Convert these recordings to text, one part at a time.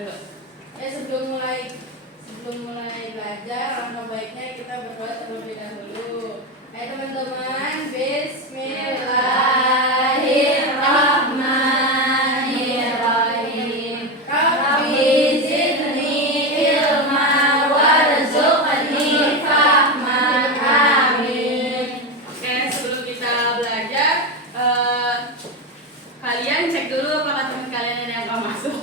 Ayo. Sebelum mulai belajar, alangkah baiknya kita berdoa terlebih dahulu. Ayo teman-teman, Bismillahirrahmanirrahim. Rabbi zidni ilma warzuqni fahman, amin. Oke, sebelum kita belajar, kalian cek dulu apakah teman kalian ada yang nggak masuk.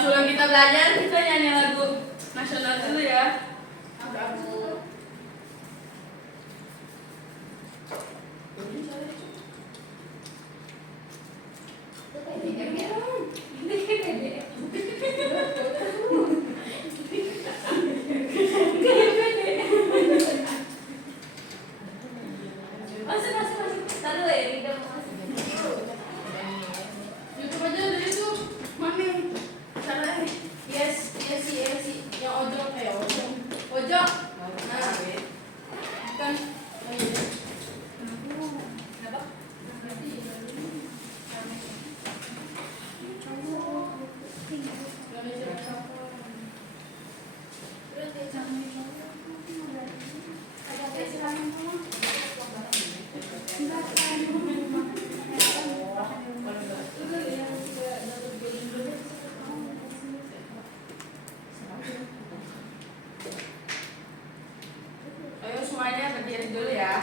Sebelum kita belajar, kita nyanyi lagu nasional dulu ya. Ayo semuanya berdiri dulu ya.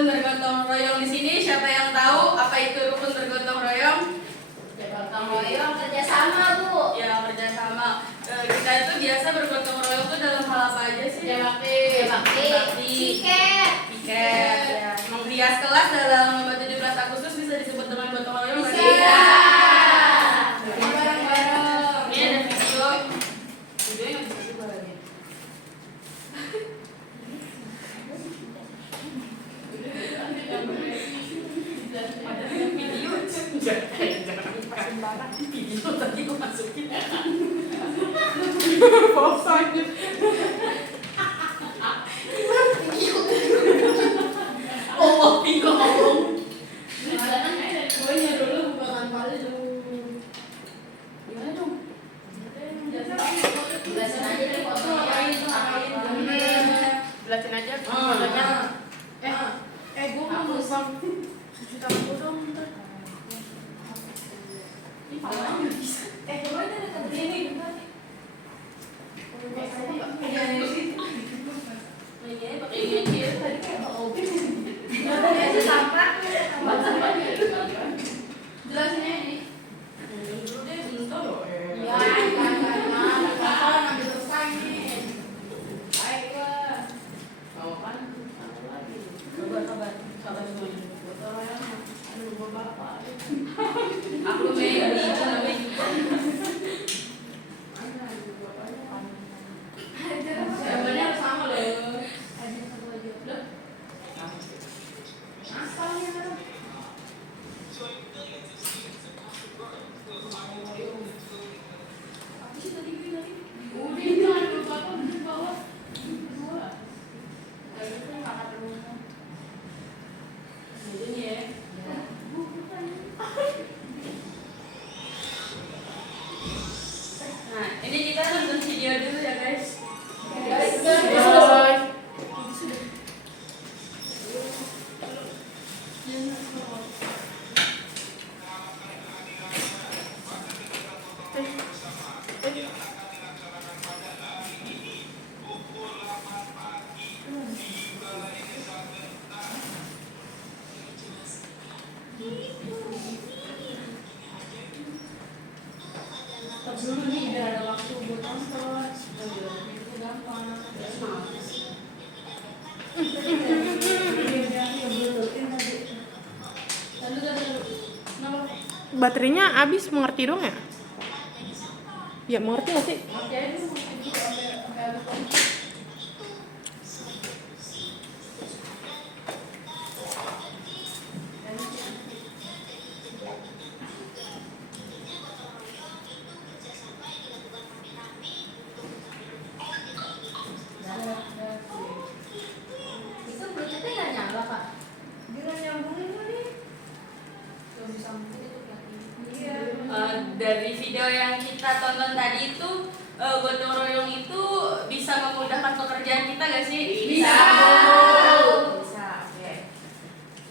Bergotong royong di sini, siapa yang tahu apa itu rukun bergotong royong? Bergotong royong kerjasama, Bu. Ya, kerjasama. Kita itu biasa bergotong royong itu dalam hal apa aja sih? Bakti. Piket. Ya. Menghias kelas dalam 17 Agustus bisa disebut dengan gotong royong nggak? Bisa. Bareng-bareng. Ini ada video. Videonya nggak bisa juga lagi. Video tadi gue masukin bosannya. Oh, bingung ngomong. Gue nya dulu bukan kali dulu. Gimana dong? Jelasin aja deh fotonya. Jelasin aja fotonya. Gue mau numpang cuci tangan gue dong. Coba aja dekat sini. Jelasin aja nih. Dulu deh, belum tahu loh. Ya, kan ambil selesai nih. Baiklah. Mau kan? Sabar dulu. Aduh, gue bapak. Aku Mei. Jawabannya harus sama loh. baterainya habis, mengerti dong ya? Ya mengerti nggak sih? Itu bluetoothnya nggak nyala kak? Dari video yang kita tonton tadi itu gotong royong itu bisa memudahkan pekerjaan kita gak sih? Bisa. Bisa. Oke.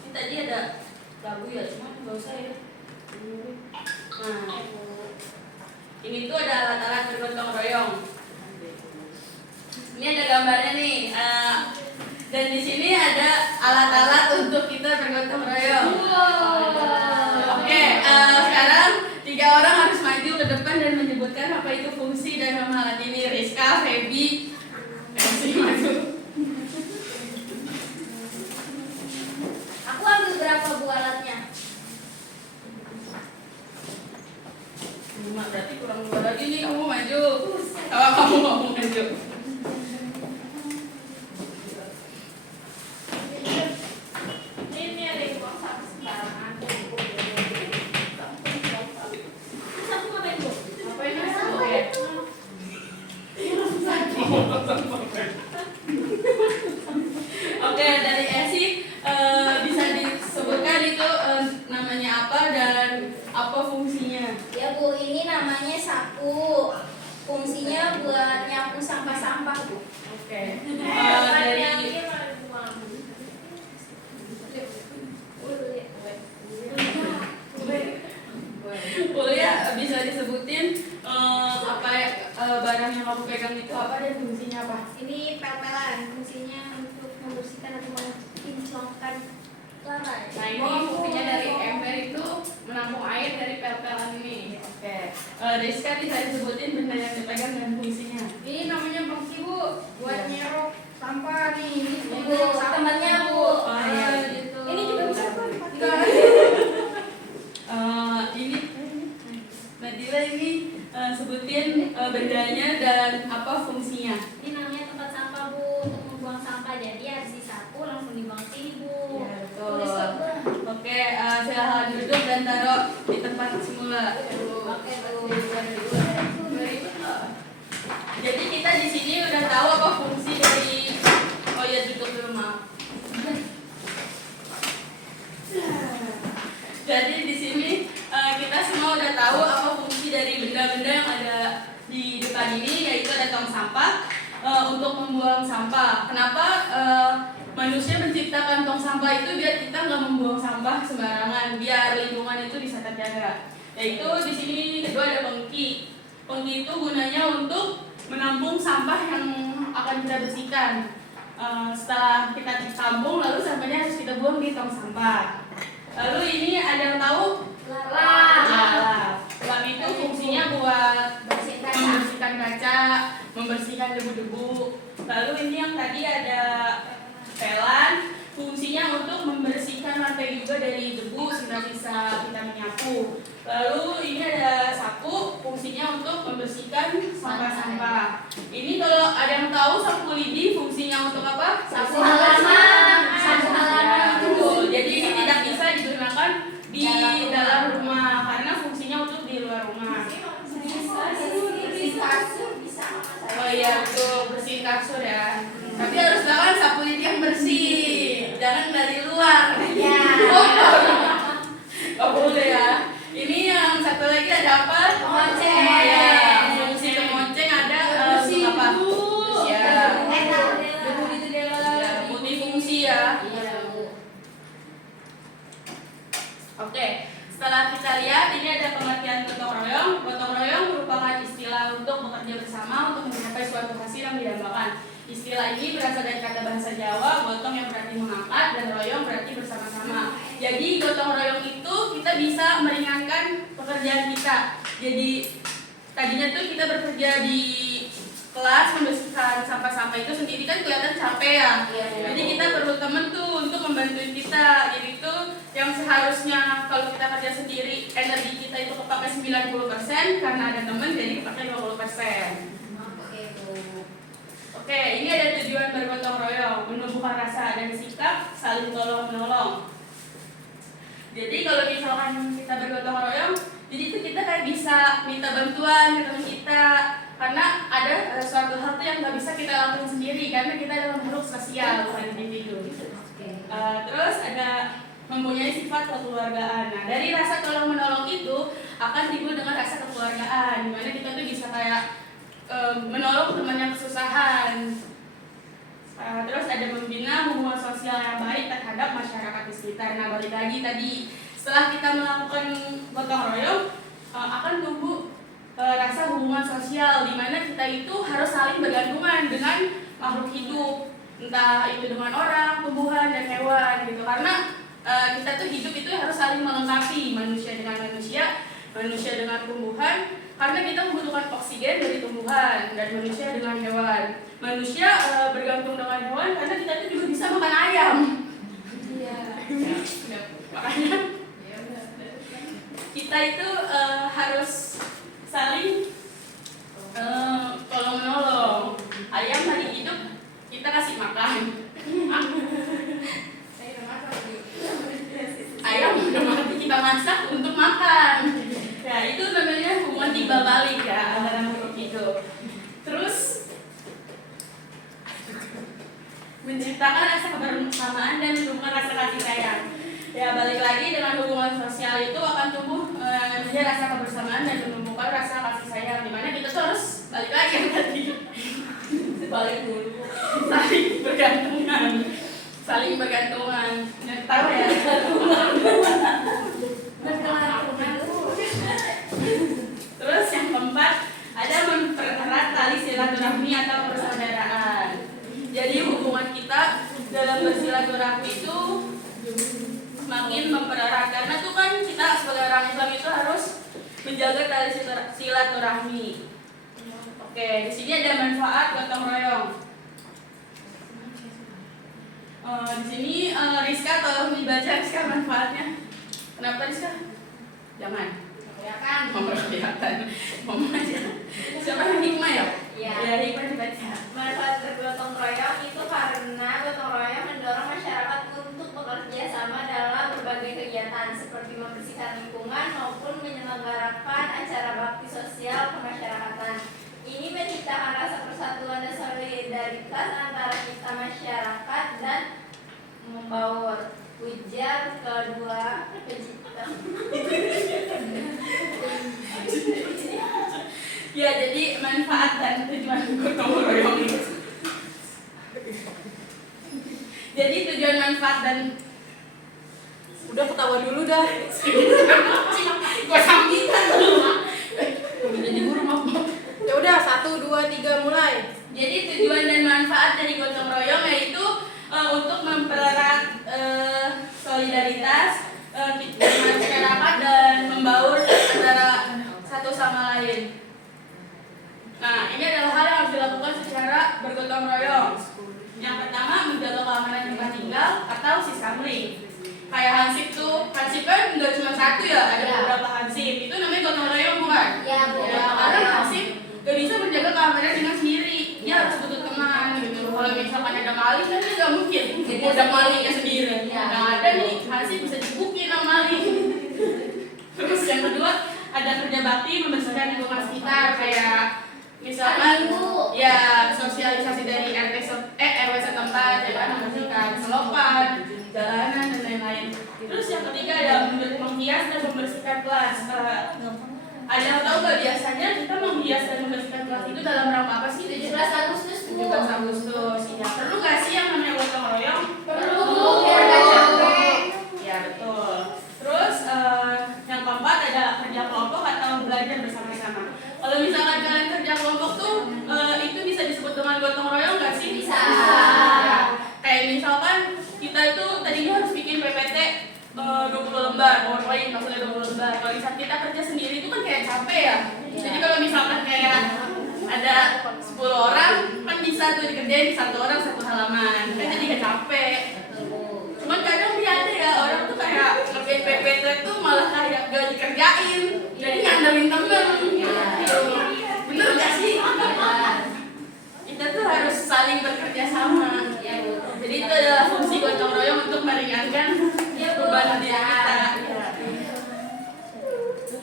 Ini tadi ada lagu ya, cuma nggak usah ya. Nah, ini tuh ada alat-alat bergotong royong. Ini ada gambarnya nih. Dan di sini ada alat-alat untuk kita bergotong royong. Oke, sekarang 3 orang harus maju ke depan dan menyebutkan apa itu fungsi dan nama alat ini. Rizka, Feby, maju. Aku ambil berapa buah alatnya? 5, berarti kurang 2 lagi nih, kamu maju. Kalau kamu mau maju. Ini ada yang buang sampah sembarangan. Terus aku ngapain bu? Ngapain itu? Oke, dari Esi bisa disebutkan itu namanya apa dan apa fungsinya? Ya bu, ini namanya sapu. Fungsinya buat nyapu sampah-sampah bu. Oke. Dari kuliah bisa disebutin apa barang yang kamu pegang itu apa dan fungsinya apa? Ini pel-pelan. Fungsinya untuk membersihkan atau menkinclongkan lantai. Nah ini fungsinya dari ember itu menampung air dari pel-pelan ini. Oke. Rizka bisa disebutin benda yang dipegang dan fungsinya. Ini namanya bangsi bu, buat nyerok sampah nih. Ini Bu, temannya bu. Oh, iya. gitu. Ini juga bisa bu. Ini Nadila ini sebutin bendanya dan apa fungsinya. Ini namanya tempat sampah bu, untuk membuang sampah. Jadi harus disapu langsung dibuang sini bu. Ya, betul. Tulis kok bu. Oke, silahkan duduk dan taruh di tempat semula. Oke bu. Jadi kita di sini udah tahu apa fungsi dari duduk dulu maaf. Jadi di sini kita semua udah tahu apa fungsi dari benda-benda yang ada di depan ini, yaitu ada tong sampah untuk membuang sampah. Kenapa manusia menciptakan tong sampah itu biar kita nggak membuang sampah sembarangan, biar lingkungan itu bisa terjaga. Yaitu di sini kedua ada pengki. Pengki itu gunanya untuk menampung sampah yang akan kita bersihkan. Setelah kita tampung, lalu sampahnya harus kita buang di tong sampah. Lalu ini ada yang tahu? Lap. Lap itu fungsinya buat membersihkan kaca, membersihkan debu-debu. Lalu ini yang tadi ada pelan, fungsinya untuk membersihkan lantai juga dari debu sehingga bisa kita menyapu. Lalu ini ada sapu, fungsinya untuk membersihkan sampah-sampah. Ini kalau ada yang tahu sapu lidi fungsinya untuk apa? Sapu halaman. Sapu halaman. Betul. Jadi ini tidak bisa digunakan di dalam rumah karena fungsinya untuk di luar rumah. Bersih kasur bisa. Oh iya betul, bersihin kasur ya. Tapi harus lawan sapu lidi yang bersih, jangan dari luar. Ya. Oh boleh ya. Ini yang satu lagi ada apa? Monceng. Ya, fungsi monceng ada untuk apa? Ya. Debu di jendela. Ya, multifungsi ya. Iya bu. Oke, setelah kita lihat ini ada pengertian gotong royong. Gotong royong merupakan istilah untuk bekerja bersama untuk mencapai suatu hasil yang didambakan. Istilah ini berasal dari kata bahasa Jawa, gotong yang berarti mengangkat dan royong berarti bersama-sama. Jadi gotong royong itu kita bisa meringankan pekerjaan kita. Jadi tadinya tuh kita bekerja di kelas membersihkan sampah-sampah itu sendiri kan kelihatan capek ya. Iya. Jadi kita perlu temen tuh untuk membantu kita. Jadi itu yang seharusnya kalau kita kerja sendiri energi kita itu kepakai 90%, karena ada teman jadi kepakai 20%. Oke, Bu. Oke, ini ada tujuan bergotong royong, menumbuhkan rasa dan sikap saling tolong menolong. Jadi kalau misalkan kita bergotong royong, jadi itu kita kayak bisa minta bantuan ke teman kita, karena ada suatu hal tuh yang nggak bisa kita lakukan sendiri karena kita adalah makhluk sosial, bukan individu. Terus ada mempunyai sifat kekeluargaan. Nah, dari rasa tolong menolong itu akan timbul dengan rasa kekeluargaan, dimana kita tuh bisa kayak menolong teman yang kesusahan. Terus ada membina hubungan sosial yang baik terhadap masyarakat di sekitar. Nah, balik lagi tadi, setelah kita melakukan gotong royong akan tumbuh rasa hubungan sosial, di mana kita itu harus saling bergantungan dengan makhluk hidup, entah itu dengan orang, tumbuhan, dan hewan gitu. Karena kita tuh hidup itu harus saling melengkapi, manusia dengan manusia, manusia dengan tumbuhan, karena kita membutuhkan oksigen dari tumbuhan, dan manusia dengan hewan. Manusia bergantung dengan hewan karena kita tuh juga bisa makan ayam. Iya. Makanya kita itu harus saling tolong menolong. Ayam lagi hidup, kita kasih makan. Ayam udah mati kita masak untuk makan. Ya, itu namanya hubungan timbal balik ya antara makhluk hidup. Terus menciptakan rasa kebersamaan dan menumbuhkan rasa kasih sayang. Ya, balik lagi dengan hubungan sosial itu akan tumbuh rasa kebersamaan dan menumbuhkan rasa kasih sayang, dimana kita tuh harus balik lagi yang tadi balik dulu, saling bergantungan, nggak tahu ya. Terus yang keempat, ada mempererat tali silaturahmi atau persaudaraan. Jadi hubungan kita dalam bersilaturahmi itu semakin mempererat, karena tuh kan kita sebagai orang Islam itu harus menjaga tali silaturahmi. Oke, di sini ada manfaat gotong royong. Di sini Rizka tolong dibaca Rizka manfaatnya. Kenapa Rizka? Jangan. Kelihatan. Kelihatan. Ngomong aja. Siapa yang hikmah ya? Iya. Ya, hikmah dibaca. Manfaat bergotong royong itu karena gotong royong mendorong masyarakat untuk bekerja sama dalam berbagai kegiatan seperti membersihkan lingkungan maupun menyelenggarakan acara bakti sosial kemasyarakatan. Ini menciptakan rasa persatuan dan solidaritas antara kita masyarakat dan membaur. Ujar kedua pencipta. Ya, jadi manfaat dan tujuan gotong royong itu. Jadi tujuan manfaat dan udah ketawa dulu dah. Gua sambitan dulu. Jadi guru maaf. Ya udah 1, 2, 3 mulai. Jadi tujuan dan manfaat dari gotong royong yaitu untuk mempererat solidaritas masyarakat dan membaur antara satu sama lain. Nah, ini adalah hal yang harus dilakukan secara bergotong royong. Yang pertama, menjaga keamanan tempat tinggal atau siskamling. Kayak hansip tuh, hansip kan nggak cuma satu ya, ada beberapa hansip. Itu namanya gotong royong bukan? Ya, Karena hansip gak bisa menjaga keamanan dengan sendiri, dia harus butuh teman gitu. Kalau misalkan ada maling kan dia nggak mungkin ada malingnya sendiri. Nah, ada nih hansip bisa dibukin sama maling. Terus yang kedua, ada kerja bakti membersihkan lingkungan sekitar, kayak misalkan ya sosialisasi dari RW setempat, ya kan, membersihkan selokan, jalanan dan lain-lain. Terus yang ketiga ada menghias dan membersihkan kelas. Ada yang tahu nggak biasanya kita menghias dan membersihkan kelas itu dalam rangka apa sih? 17 Agustus, Bu. 17 Agustus. Ya, perlu nggak sih yang namanya gotong royong? Perlu, biar nggak capek. Ya, betul. Terus yang keempat ada kerja kelompok atau belajar bersama-sama. Kalau misalkan kalian kerja kelompok tuh itu bisa disebut dengan gotong royong nggak sih? Bisa. Ya. Kayak misalkan kita itu tadinya harus bikin PPT 20 lembar, PowerPoint maksudnya 20 lembar. Kalau misalkan kita kerja sendiri itu kan kayak capek ya. Jadi kalau misalkan kayak ada 10 orang kan bisa tuh dikerjain satu orang satu halaman. Kan jadi gak capek. Cuman kadang dia ada ya orang tuh kayak ngerjain ngandelin temen. Bener gak sih? Kita tuh harus saling bekerja sama. Jadi itu adalah fungsi gotong royong untuk meringankan beban diri kita.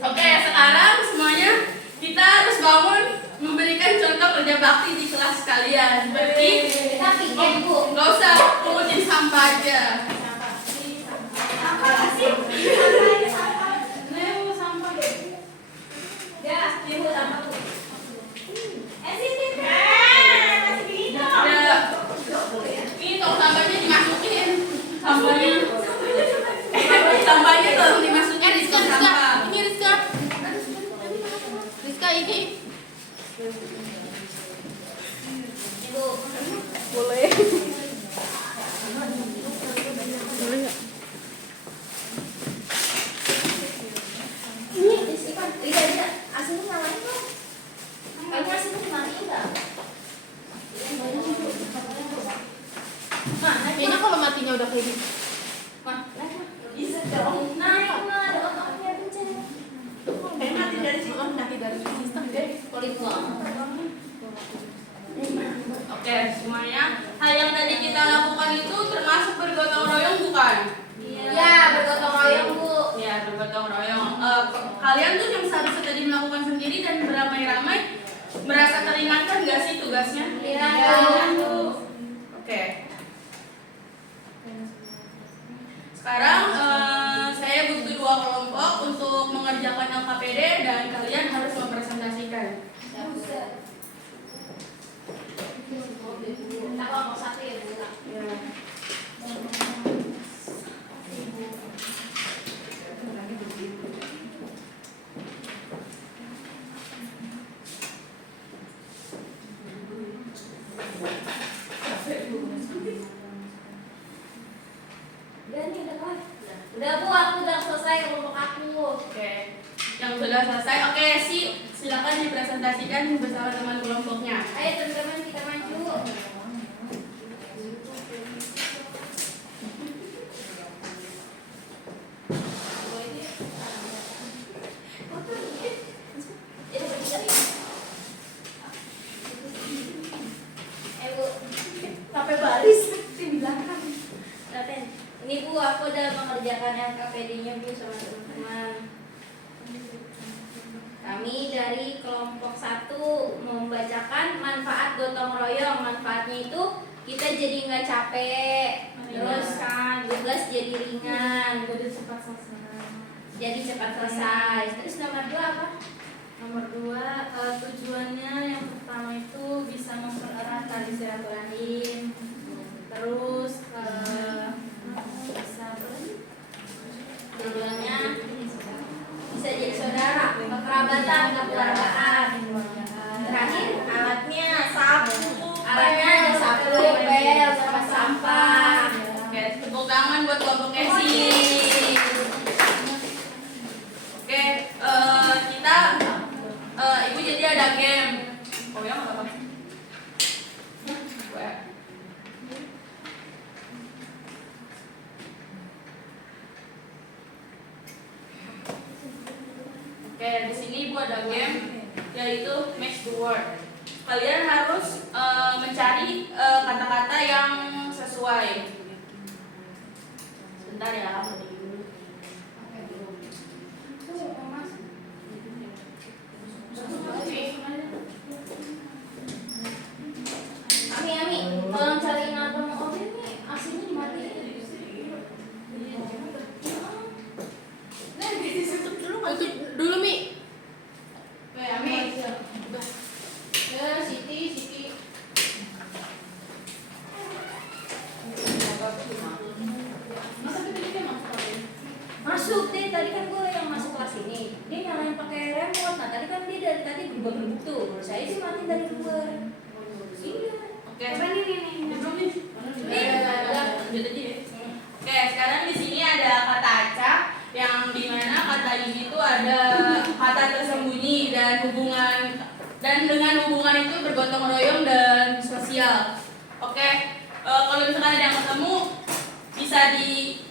Oke, sekarang semuanya kita harus bangun memberikan contoh kerja bakti di kelas kalian. Seperti Kita pikir, Bu. nggak usah pungutin sampah aja. Apa sih? Neo sampah. Ya, ibu sama Bu. Sini. Ada ini tong sampahnya dimasukin. Sampahnya tolong dimasukin di tong sampah. Ini Rizka. Rizka ini. Ibu. Boleh. Boleh nggak? Ini disimpan. Tidak. Aslinya nyalain dong. Kamu aslinya dimatiin nggak? Mana? Kayaknya kalau matinya udah kayak gitu. Bisa dong. Nah, ada otaknya pencet. Mati dari situ. Mati dari sistem deh. Pelit banget. Oke, semuanya. Hal yang tadi kita lakukan itu termasuk bergotong royong bukan? Ya, bergotong royong, Bu. Ya, bergotong royong. Kalian tuh yang seharusnya tadi melakukan sendiri dan beramai-ramai merasa teringatkan gak sih tugasnya? Iya. Oke. Sekarang saya butuh 2 kelompok untuk mengerjakan LKPD dan kalian harus mempresentasikan. Kita kelompok satu ya, Bu. Udah Bu, aku udah selesai kelompok aku. Oke. Yang sudah selesai, oke sih. Silakan dipresentasikan bersama teman kelompoknya. Ayo teman-teman kita maju. Bu, Sampai baris. ini Bu, aku udah mengerjakan LKPD-nya Bu sama teman-teman. Kami dari kelompok 1 membacakan manfaat gotong royong. Manfaatnya itu kita jadi nggak capek, terus kan tugas jadi ringan, jadi cepat selesai. Terus nomor 2 apa? Nomor 2, tujuannya yang pertama itu bisa mempererat tali silaturahim. Terus bisa apa lagi? Tujuannya bisa jadi saudara, kekerabatan, kekeluargaan. Terakhir alatnya sapu. Alatnya ada sapu, pel, sama sampah. Oke, tepuk tangan buat kelompok Esi. Oke, kita Ibu jadi ada game. Oh ya, nggak apa-apa. Oke, di sini Ibu ada game yaitu match the word. Kalian harus mencari kata-kata yang sesuai. Sebentar ya, aku dulu. Ami, tolong cariin album Obi nih, aslinya dimatiin. Tutup dulu Mi. Ami. Ya, Siti. Masuk deh, tadi kan gue yang masuk kelas ini. Dia nyalain pakai remote. Nah, tadi kan dia dari tadi berubah-ubah tuh. Menurut saya sih matiin dari luar. Iya. Oke. Apa nih? Belum nih. Lanjut aja ya. Oke, sekarang di sini ada kata acak yang dimana kata ini itu ada kata tersembunyi dan dengan hubungan itu bergotong royong dan sosial. Oke, kalau misalkan ada yang ketemu bisa di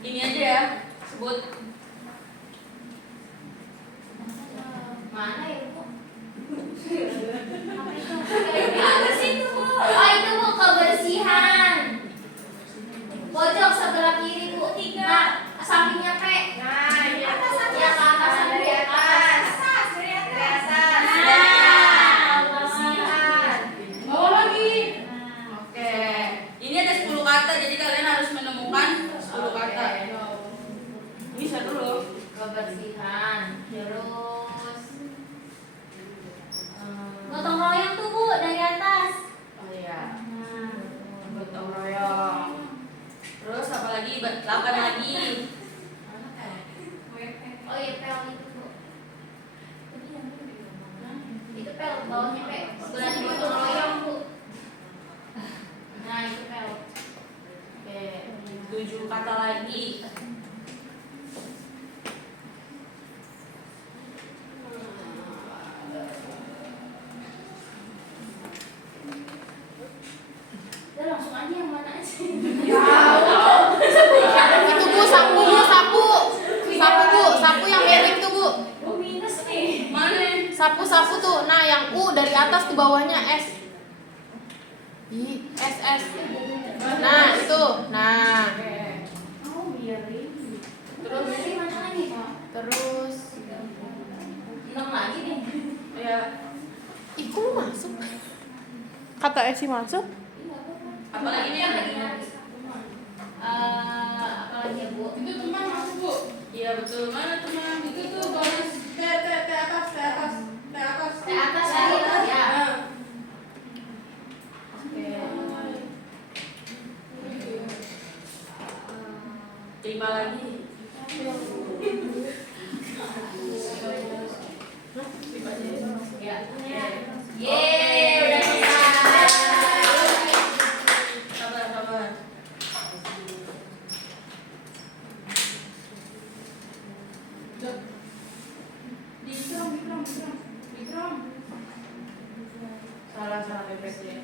ini aja ya, sebut. Mana ya Bu? Apa sih itu Bu? Oh itu Bu, kebersihan. Pojok sebelah kiri Bu. Nah, sampingnya P. Nah, iya. Atas, ya ke atas Dari Bu. atas. Dari atas. Dari atas. Nah, kebersihan. Bawah lagi. Oke. Ini ada 10 kata, jadi kalian harus menemukan 10 kata. Ini saya dulu. Kebersihan. Terus gotong royong tuh Bu dari atas. Oh iya. Gotong royong. Terus apa lagi? 8 lagi. Oh iya pel itu Bu. Itu pel bawahnya P. Sebelahnya gotong royong Bu. Nah itu pel. Oke. 7 kata lagi. Udah langsung aja yang mana aja. Itu Bu, sapu Bu, sapu. Sapu Bu, sapu yang merah itu Bu. Oh minus nih. Mana? Sapu-sapu tuh. Nah, yang U dari atas tuh bawahnya S. S S. Nah, itu. Nah, Oh biar ini. Terus Dari mana lagi Pak? terus 6 lagi nih. ya. ih, kok lu masuk? Kata Esi masuk? Apa lagi nih yang lagi? Apa lagi ya Bu? Itu teman masuk Bu. Iya betul. Mana teman? Itu tuh garis T atas. Ke atas lagi lah ya. Oke. 5 lagi. Ya. Yeay, udah selesai. Sabar. Dikrom. Salah pepesnya.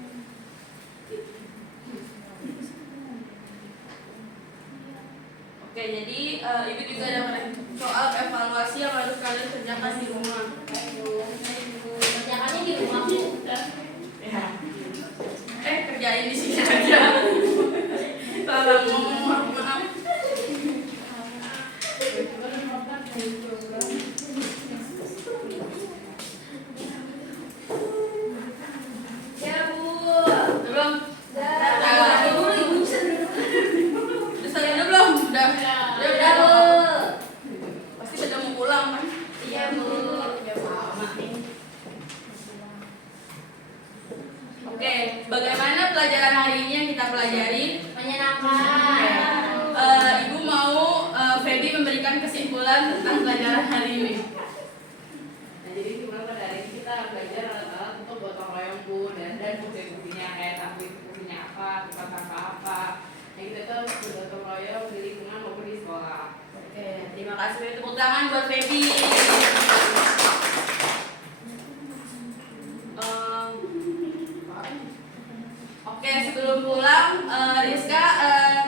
Oke, jadi ibu juga ada soal evaluasi yang harus kalian kerjakan di rumah. Kerjaannya di rumah Bu. Ya. Kerjain di sini aja. Salah ngomong, maaf. Ya Bu. Belum? Lagi dulu Ibu bisa duduk. Udah selesai belum? Udah. Udah Bu. Pasti sudah mau pulang kan? Iya Bu. Ya sama nih. Oke, bagaimana pelajaran hari ini yang kita pelajari? Menyenangkan. Ibu mau Feby memberikan kesimpulan tentang pelajaran hari ini. Nah, jadi gimana pada hari ini kita belajar alat-alat untuk gotong royong Bu dan fungsi-fungsinya kayak tahu itu fungsinya apa, tempat sampah apa. Yang kita tuh bergotong royong di lingkungan maupun di sekolah. Oke, terima kasih. Tepuk tangan buat Feby. Oke, sebelum pulang, Rizka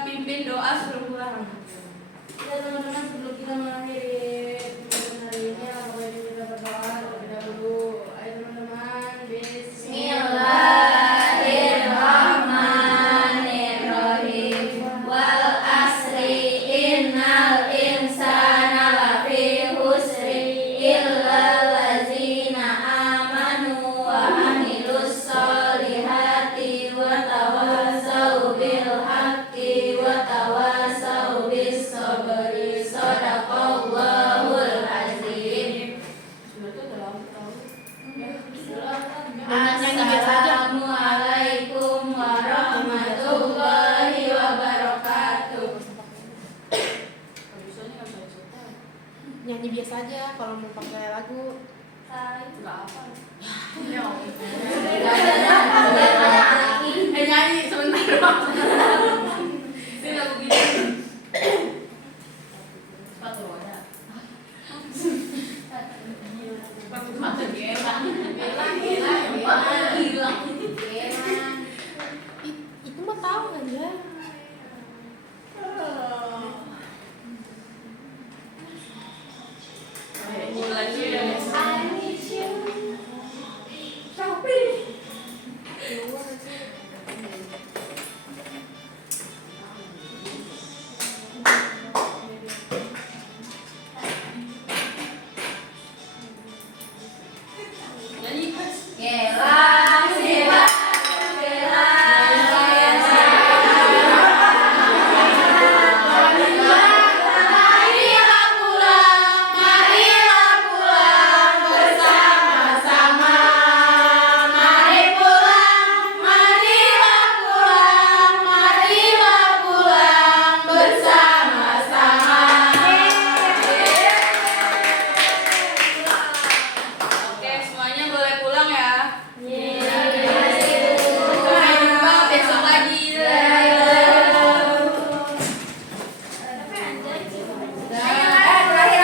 pimpin doa sebelum pulang. Ya teman-teman, sebelum kita mengakhiri pelajaran hari ini, apa yang kita berdoa terlebih dahulu. Ayo teman-teman, Bismillahirrahmanirrahim. Wal asri innal insana lafi khusri illal ladzina amanu wa amilus solihati wa tawassaw bil haqqi wa tawassaw bis sabri. Shadaqallahul azim. Assalamualaikum warahmatullahi wabarakatuh. Nyanyi biasa aja kalau mau pakai lagu. Enggak apa. Gak ada lagi. Nyanyi sebentar doang.